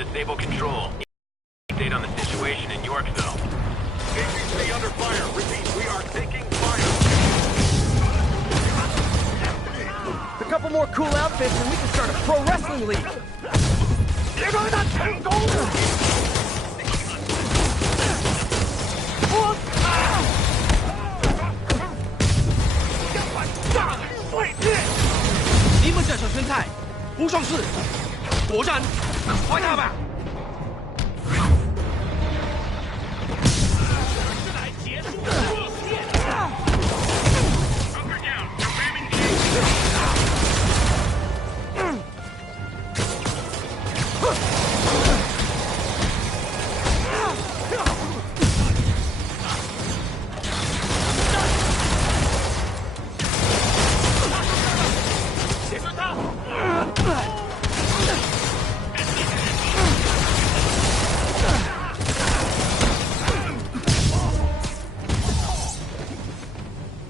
Disable control. Update on the situation in Yorkville. APC under fire. Repeat, we are taking fire. A couple more cool outfits and we can start a pro wrestling league.你们这手生菜不重视，果然快他吧！来结束一切。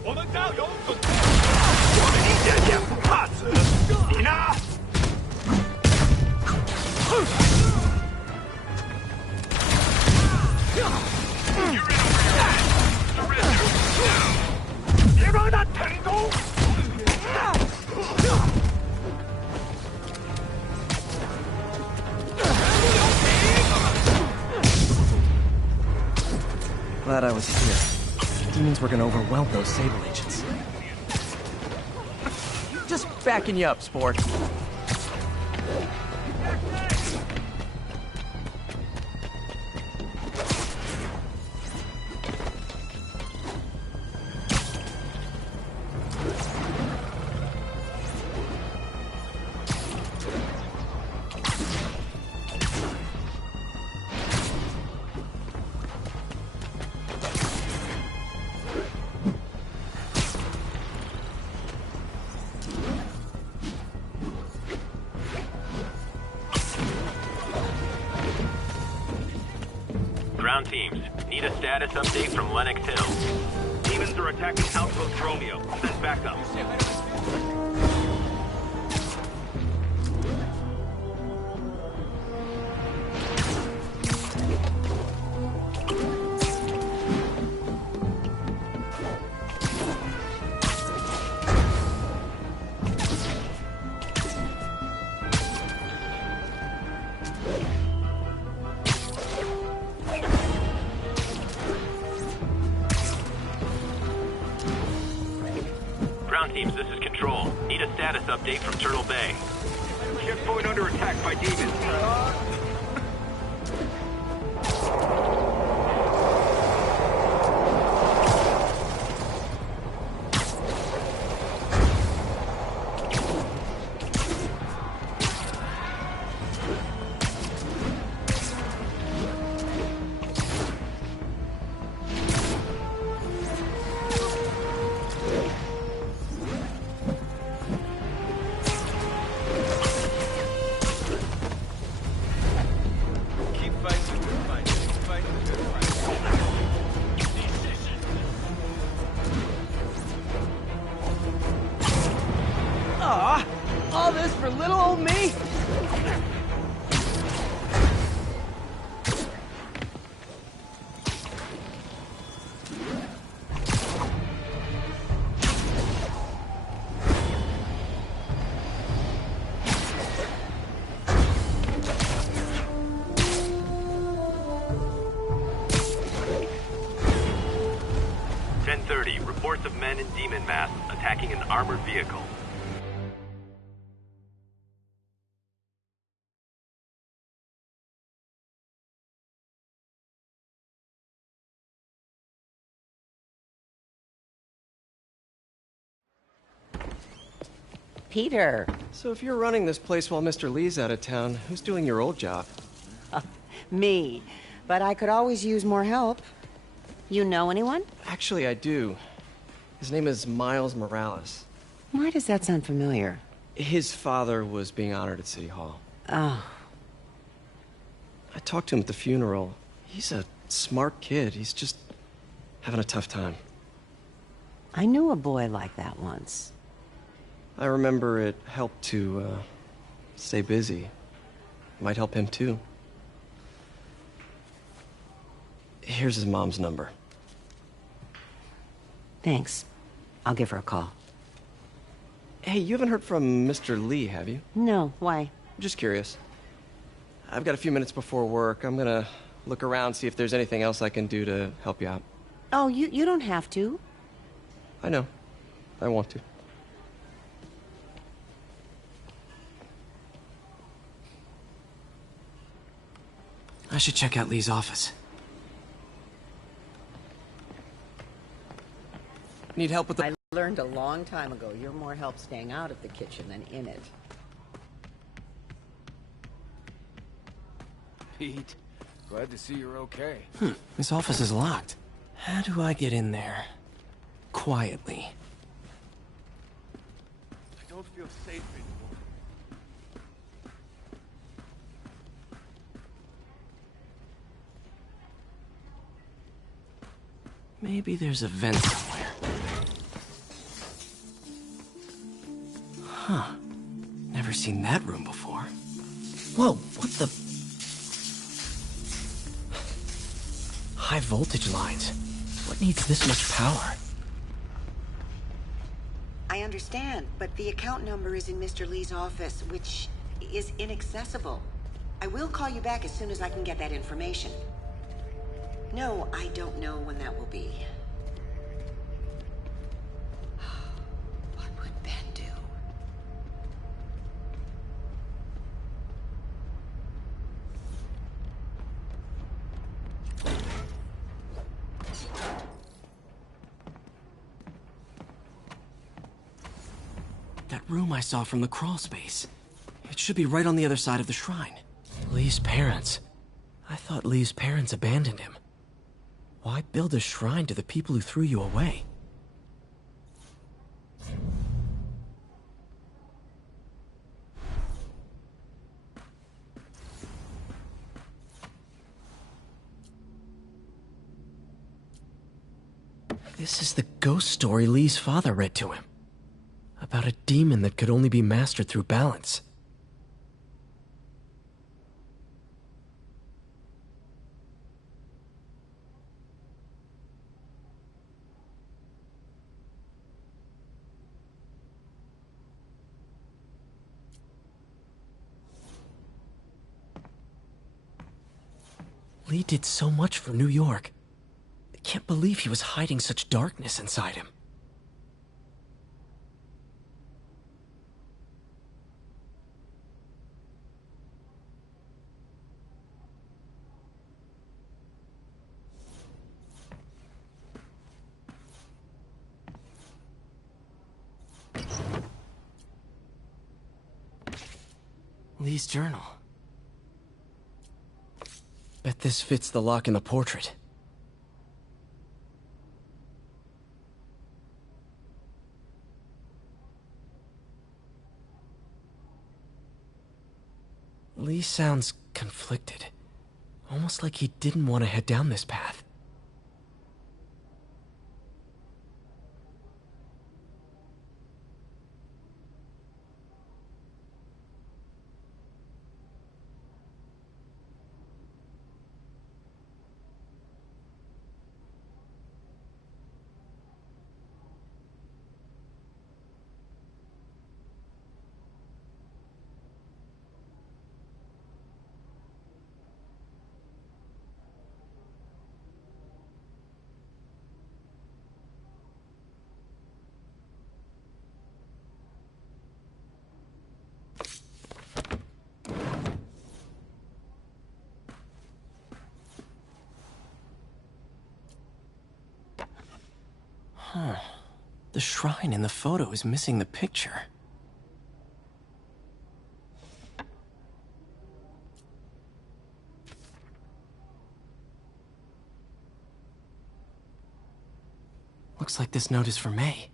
我们加油，准备！我们一点也不怕死。你呢？别让他成功！ Glad I was here. Demons were gonna overwhelm those Sable agents. Just backing you up, sport. Ground teams, need a status update from Lenox Hill. Demons are attacking Outpost Romeo. Send backup. Ground teams, this is Control. Need a status update from Turtle Bay. Ship point under attack by demons. Aw, all this for little old me? Reports of men in demon masks attacking an armored vehicle. Peter. So if you're running this place while Mr. Lee's out of town, who's doing your old job? Me. But I could always use more help. You know anyone? Actually, I do. His name is Miles Morales. Why does that sound familiar? His father was being honored at City Hall. Oh. I talked to him at the funeral. He's a smart kid. He's just having a tough time. I knew a boy like that once. I remember it helped to, stay busy. Might help him too. Here's his mom's number. Thanks. I'll give her a call. Hey, you haven't heard from Mr. Lee, have you? No, why? Just curious. I've got a few minutes before work. I'm gonna look around, see if there's anything else I can do to help you out. Oh, you don't have to. I know. I want to. I should check out Lee's office. Need help with the... I learned a long time ago you're more help staying out of the kitchen than in it. Pete, glad to see you're okay. This office is locked. How do I get in there? Quietly. I don't feel safe anymore. Maybe there's a vent somewhere. Huh. Never seen that room before. Whoa, what the... High voltage lines. What needs this much power? I understand, but the account number is in Mr. Lee's office, which is inaccessible. I will call you back as soon as I can get that information. No, I don't know when that will be. What would Ben do? That room I saw from the crawl space. It should be right on the other side of the shrine. Lee's parents. I thought Lee's parents abandoned him. Why build a shrine to the people who threw you away? This is the ghost story Lee's father read to him. About a demon that could only be mastered through balance. Lee did so much for New York. I can't believe he was hiding such darkness inside him. Lee's journal. Bet this fits the lock in the portrait. Lee sounds conflicted. Almost like he didn't want to head down this path. Huh. The shrine in the photo is missing the picture. Looks like this note is for May.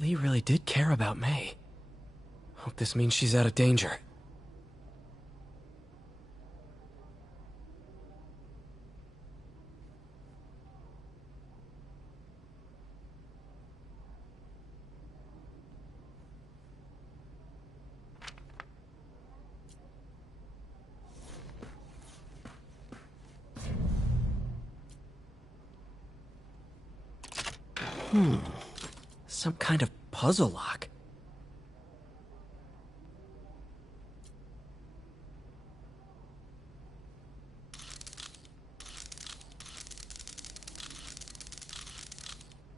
Lee really did care about May. Hope this means she's out of danger. Some kind of puzzle lock.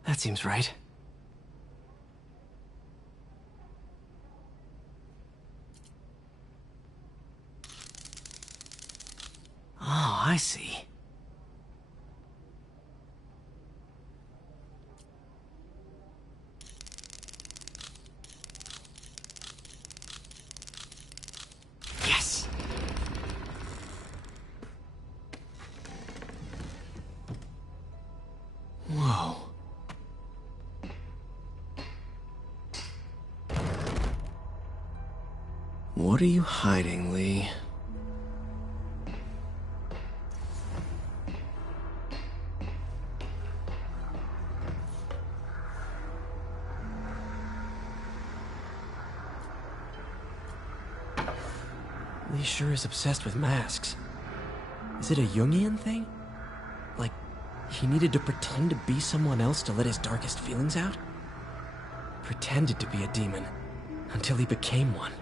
That seems right. Oh, I see. Yes! Whoa. What are you hiding, Lee? Lee sure is obsessed with masks. Is it a Jungian thing? Like, he needed to pretend to be someone else to let his darkest feelings out? Pretended to be a demon, until he became one.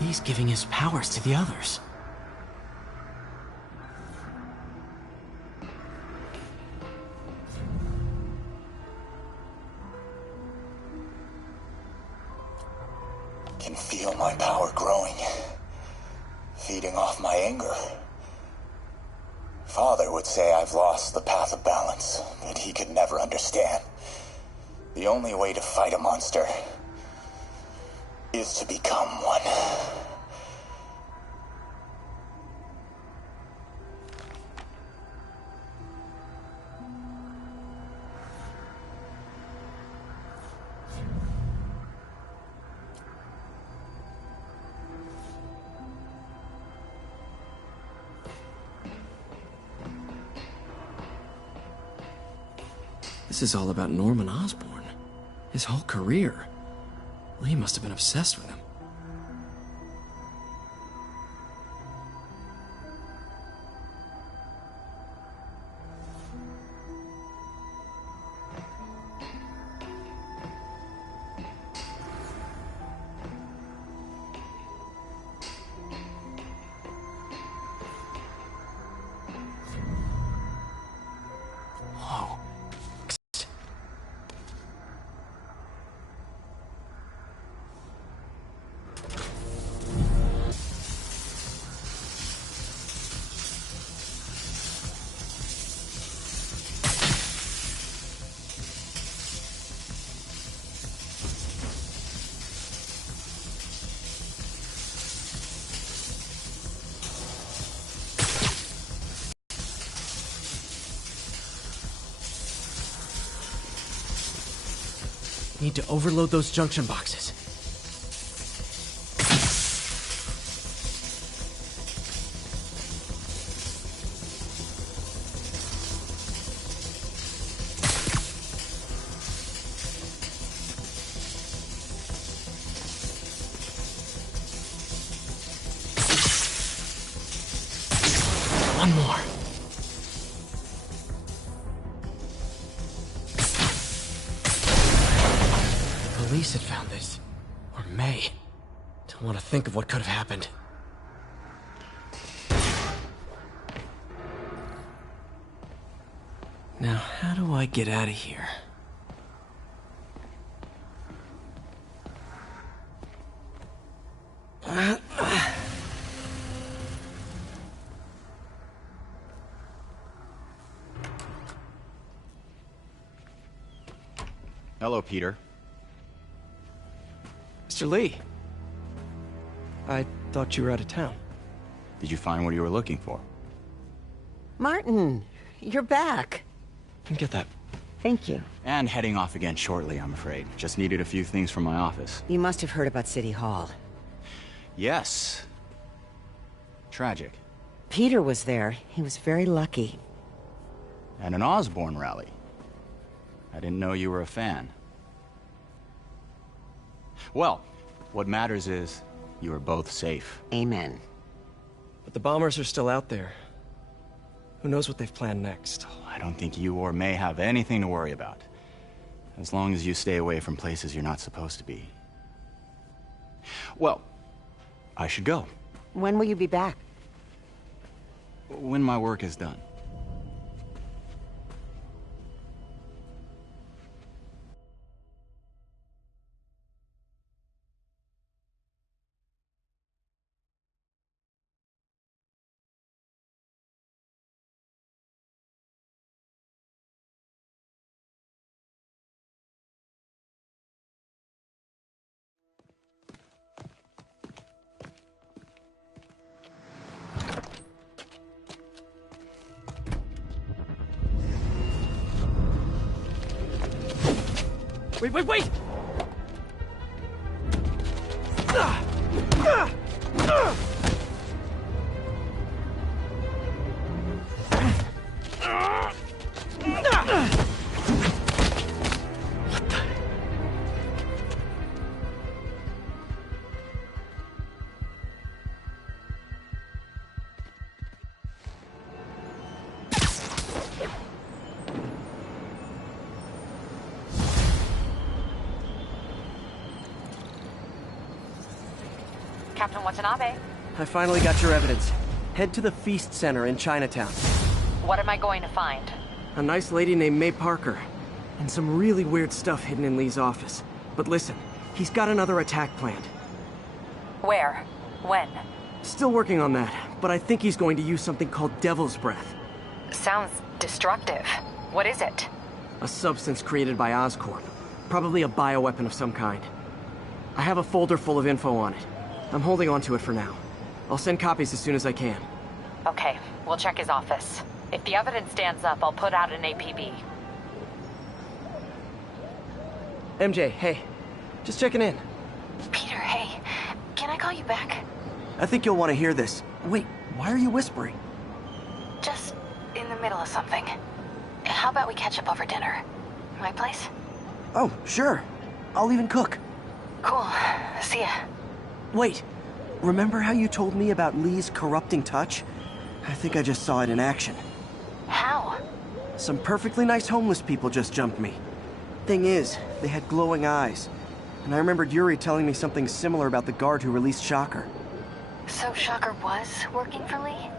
He's giving his powers to the others. Can feel my power growing, feeding off my anger. Father would say I've lost the path of balance that he could never understand. The only way to fight a monster is to become one. This is all about Norman Osborn. His whole career. Lee must have been obsessed with him. Whoa. Need to overload those junction boxes. One more. Police had found this. Or May. Don't want to think of what could have happened. Now, how do I get out of here? Hello, Peter. Mr. Lee. I thought you were out of town. Did you find what you were looking for? Martin, you're back. Get that. Thank you. And heading off again shortly, I'm afraid. Just needed a few things from my office. You must have heard about City Hall. Yes. Tragic. Peter was there. He was very lucky. And an Osborn rally. I didn't know you were a fan. Well, what matters is you are both safe. Amen. But the bombers are still out there. Who knows what they've planned next? I don't think you or May have anything to worry about. As long as you stay away from places you're not supposed to be. Well, I should go. When will you be back? When my work is done. Wait! Captain Watanabe. I finally got your evidence. Head to the Feast Center in Chinatown. What am I going to find? A nice lady named May Parker. And some really weird stuff hidden in Lee's office. But listen, he's got another attack planned. Where? When? Still working on that, but I think he's going to use something called Devil's Breath. Sounds destructive. What is it? A substance created by Oscorp. Probably a bioweapon of some kind. I have a folder full of info on it. I'm holding on to it for now. I'll send copies as soon as I can. Okay, we'll check his office. If the evidence stands up, I'll put out an APB. MJ, hey. Just checking in. Peter, hey. Can I call you back? I think you'll want to hear this. Wait, why are you whispering? Just in the middle of something. How about we catch up over dinner? My place? Oh, sure. I'll even cook. Cool. See ya. Wait, remember how you told me about Lee's corrupting touch? I think I just saw it in action. How? Some perfectly nice homeless people just jumped me. Thing is, they had glowing eyes. And I remembered Yuri telling me something similar about the guard who released Shocker. So Shocker was working for Lee?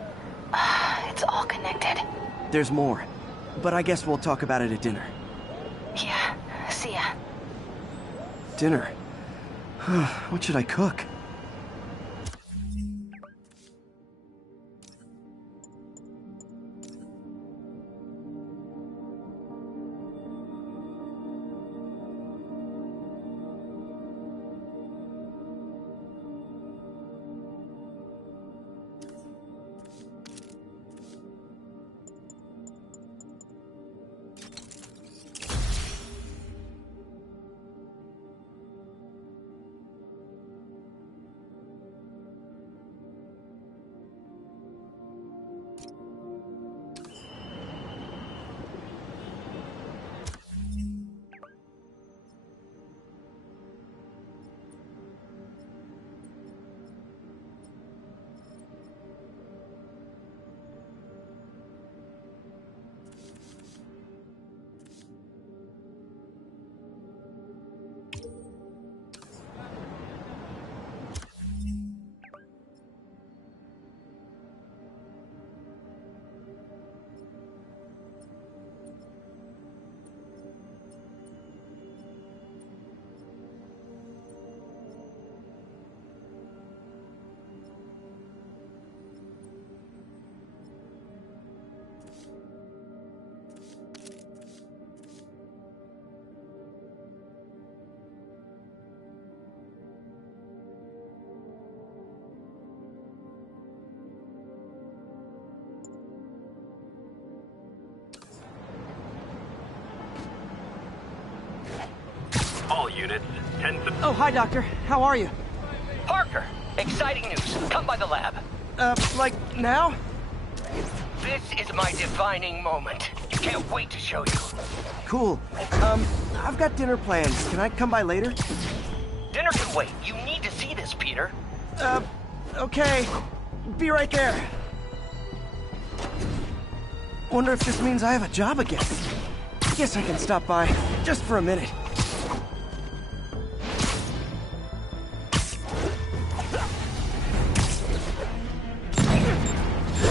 It's all connected. There's more. But I guess we'll talk about it at dinner. Yeah, see ya. Dinner? What should I cook? All units, 10 sub- Oh, hi, Doctor. How are you? Parker, exciting news. Come by the lab. Like, now? This is my defining moment. You can't wait to show you. Cool. I've got dinner plans. Can I come by later? Dinner can wait. You need to see this, Peter. Okay. Be right there. Wonder if this means I have a job again. Guess I can stop by, just for a minute.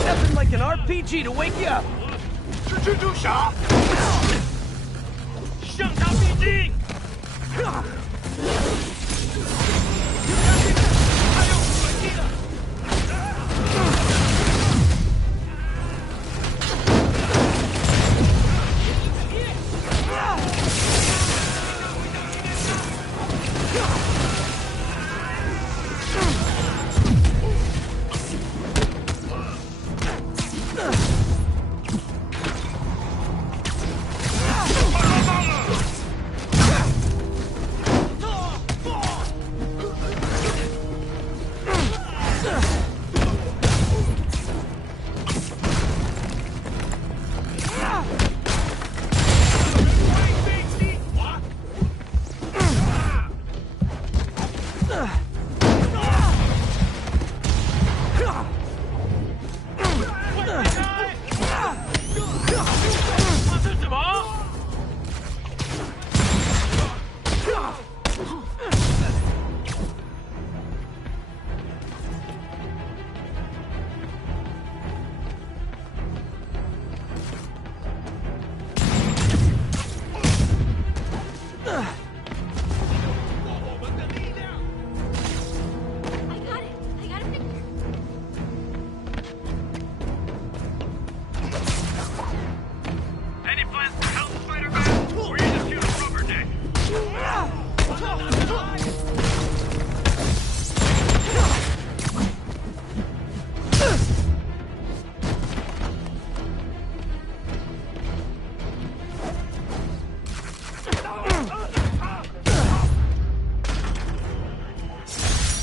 Nothing like an RPG to wake you up! 是蜘蛛侠！向他逼近！他要反击了！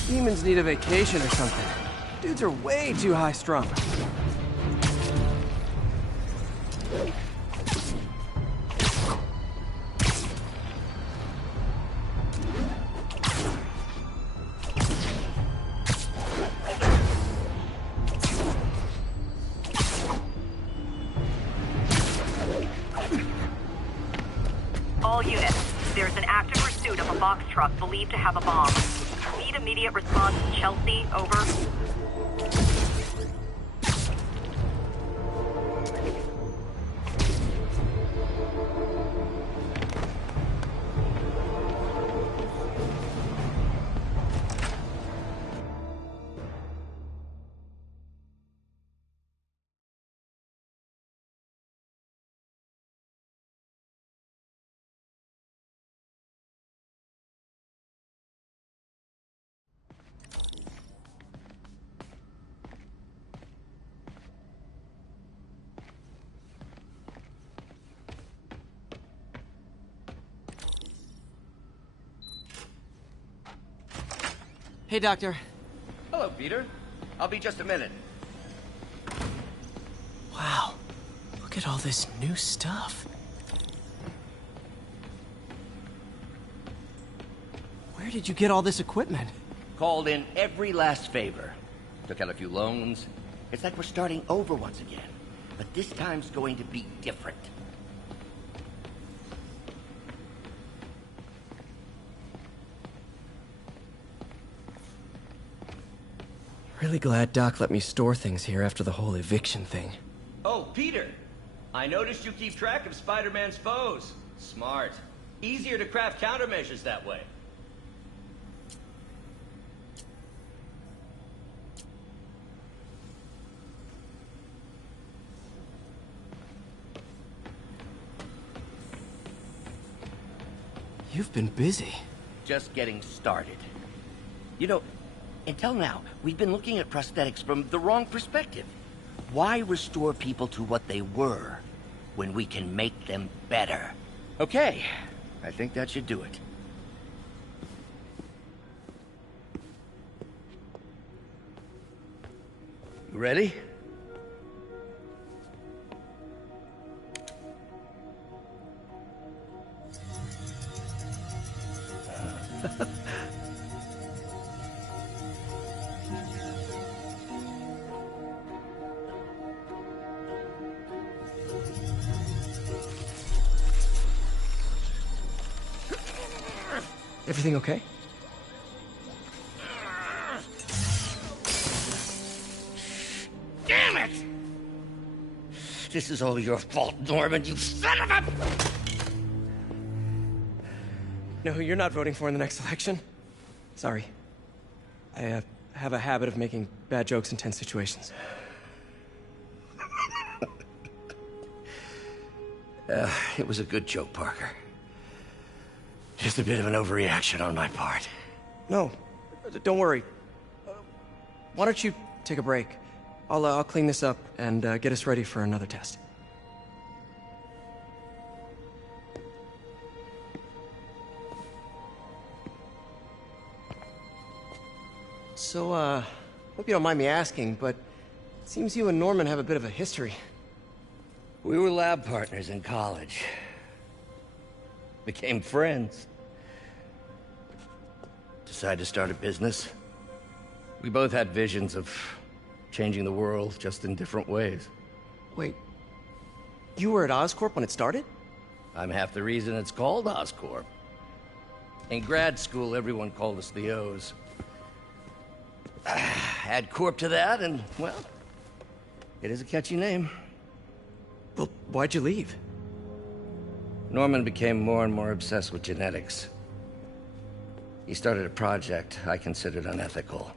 Demons need a vacation or something. Dudes are way too high-strung. All units, there's an active pursuit of a box truck believed to have a bomb. Need immediate response, Chelsea, over. Hey, Doctor. Hello, Peter. I'll be just a minute. Wow. Look at all this new stuff. Where did you get all this equipment? Called in every last favor. Took out a few loans. It's like we're starting over once again. But this time's going to be different. Really glad Doc let me store things here after the whole eviction thing. Oh, Peter! I noticed you keep track of Spider-Man's foes. Smart. Easier to craft countermeasures that way. You've been busy. Just getting started. You know, until now, we've been looking at prosthetics from the wrong perspective. Why restore people to what they were when we can make them better? Okay, I think that should do it. You ready? Everything okay? Damn it! This is all your fault, Norman, you son of a... Know who you're not voting for in the next election? Sorry. I have a habit of making bad jokes in tense situations. It was a good joke, Parker. Just a bit of an overreaction on my part. No, don't worry. Why don't you take a break? I'll clean this up and get us ready for another test. So, hope you don't mind me asking, but it seems you and Norman have a bit of a history. We were lab partners in college. Became friends. Decided to start a business. We both had visions of changing the world, just in different ways. Wait, you were at Oscorp when it started? I'm half the reason it's called Oscorp. In grad school, everyone called us the O's. Add Corp to that, and, well, it is a catchy name. Well, why'd you leave? Norman became more and more obsessed with genetics. He started a project I considered unethical.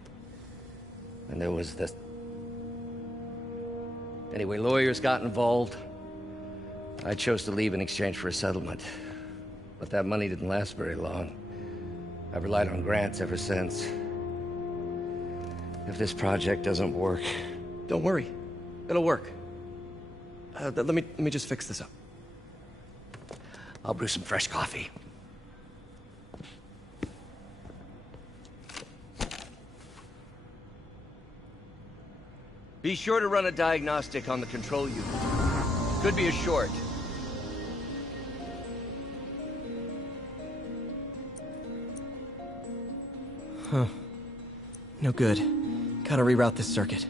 And there was this... Anyway, lawyers got involved. I chose to leave in exchange for a settlement. But that money didn't last very long. I've relied on grants ever since. If this project doesn't work... Don't worry. It'll work. Let me just fix this up. I'll brew some fresh coffee. Be sure to run a diagnostic on the control unit. Could be a short. Huh. No good. Gotta reroute this circuit.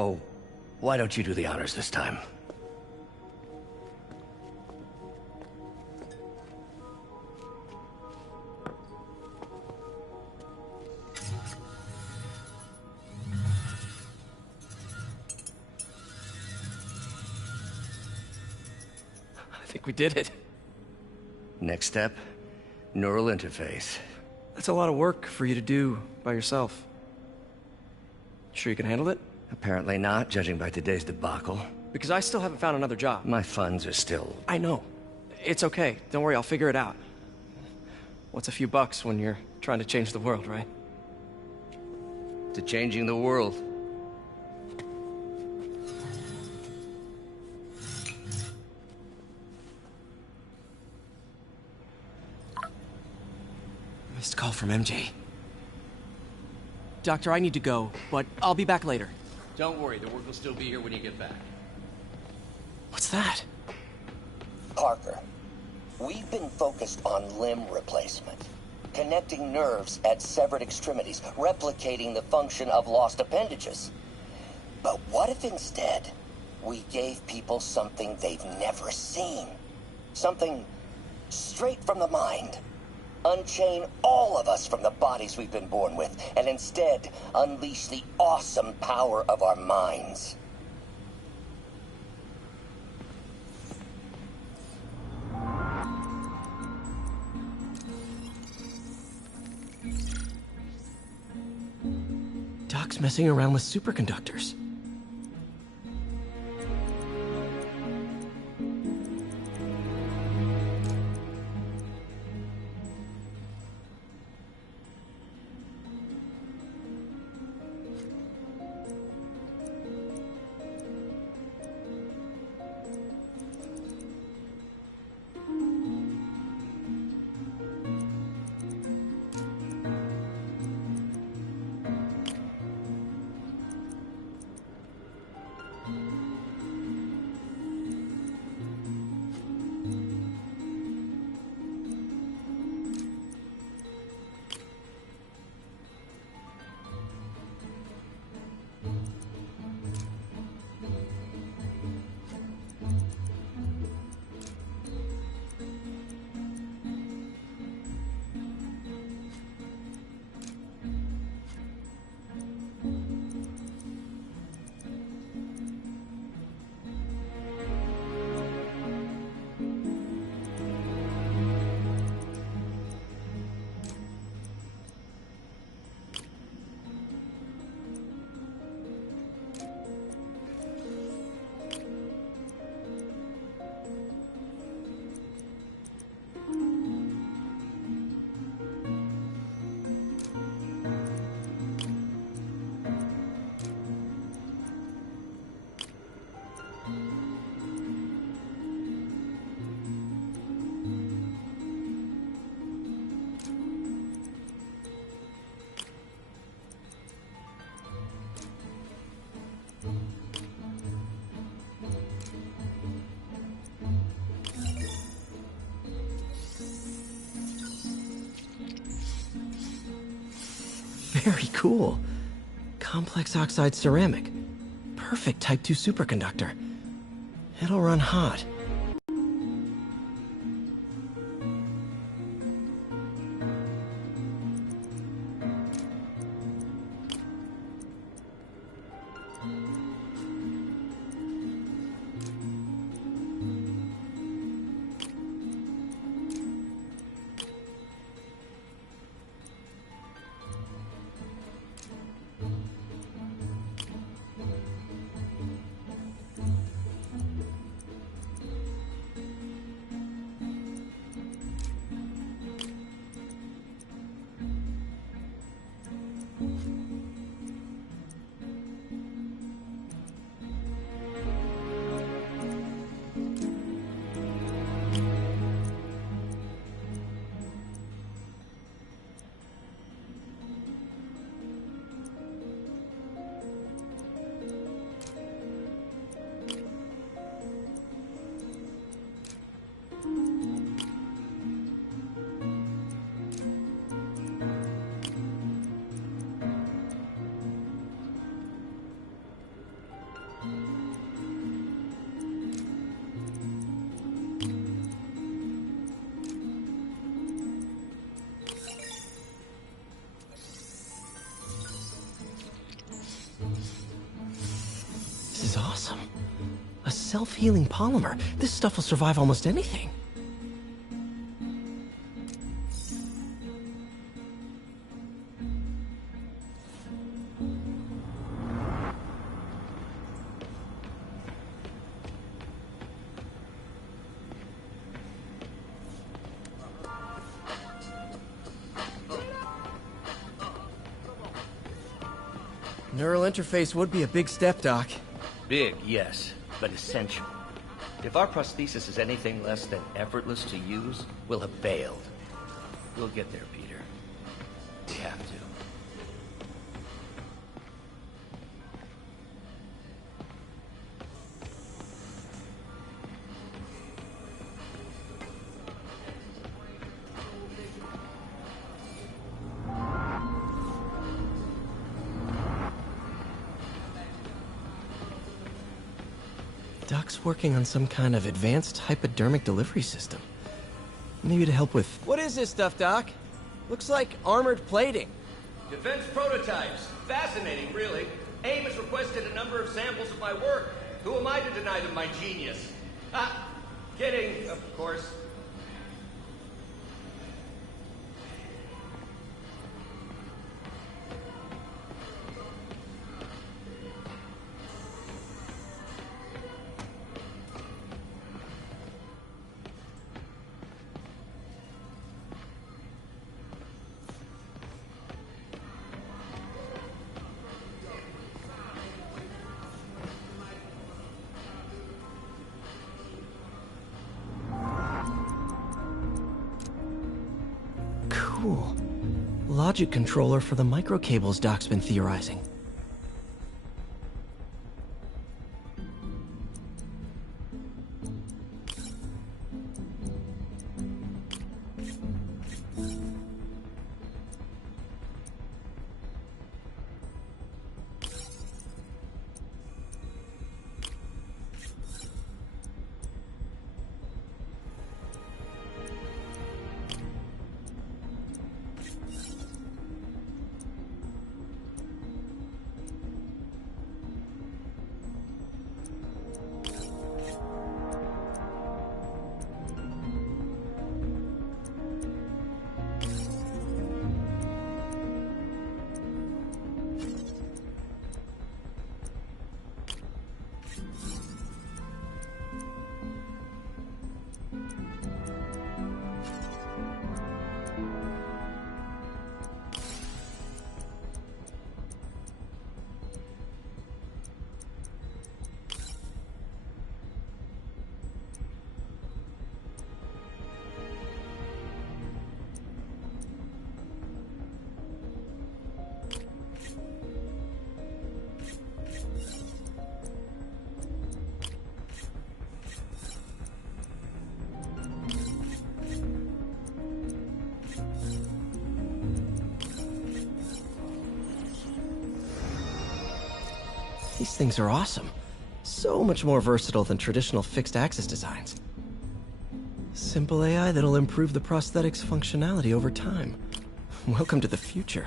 Oh, why don't you do the honors this time? I think we did it. Next step, neural interface. That's a lot of work for you to do by yourself. Sure you can handle it? Apparently not, judging by today's debacle. Because I still haven't found another job. My funds are still... I know. It's okay. Don't worry, I'll figure it out. What's a few bucks when you're trying to change the world, right? To changing the world. Missed call from MJ. Doctor, I need to go, but I'll be back later. Don't worry, the work will still be here when you get back. What's that? Parker, we've been focused on limb replacement. Connecting nerves at severed extremities, replicating the function of lost appendages. But what if instead, we gave people something they've never seen? Something straight from the mind. Unchain all of us from the bodies we've been born with, and instead unleash the awesome power of our minds. Doc's messing around with superconductors. Very cool. Complex oxide ceramic. Perfect Type 2 superconductor. It'll run hot. A self-healing polymer. This stuff will survive almost anything. Neural interface would be a big step, Doc. Big, yes, but essential. If our prosthesis is anything less than effortless to use, we'll have failed. We'll get there, Peter. We have to. Doc's working on some kind of advanced hypodermic delivery system. Maybe to help with... What is this stuff, Doc? Looks like armored plating. Defense prototypes. Fascinating, really. AIM has requested a number of samples of my work. Who am I to deny them my genius? Ah, kidding, of course. Cool. Logic controller for the microcables Doc's been theorizing. These things are awesome. So much more versatile than traditional fixed-axis designs. Simple AI that'll improve the prosthetic's functionality over time. Welcome to the future.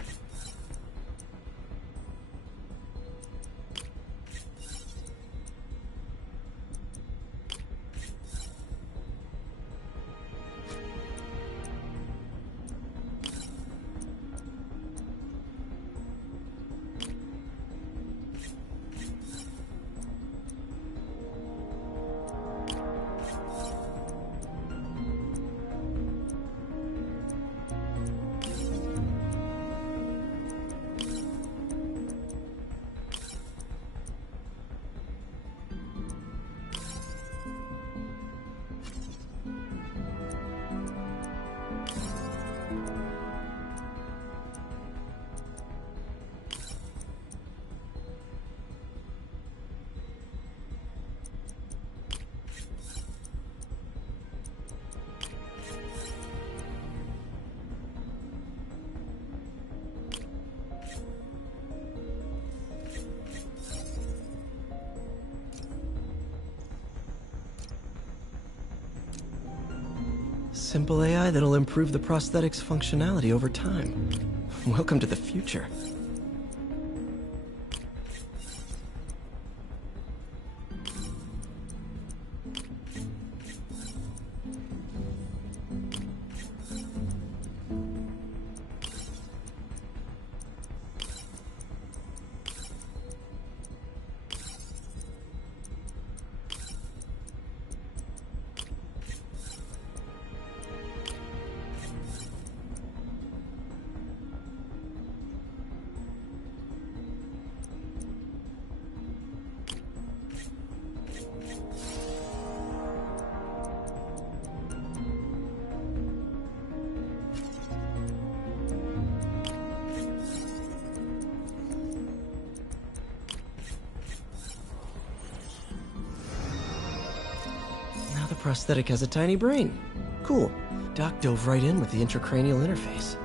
Simple AI that'll improve the prosthetic's functionality over time. Welcome to the future. prosthetic has a tiny brain. Cool. Doc dove right in with the intracranial interface.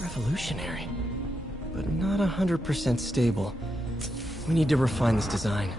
Revolutionary, but not 100% stable. We need to refine this design.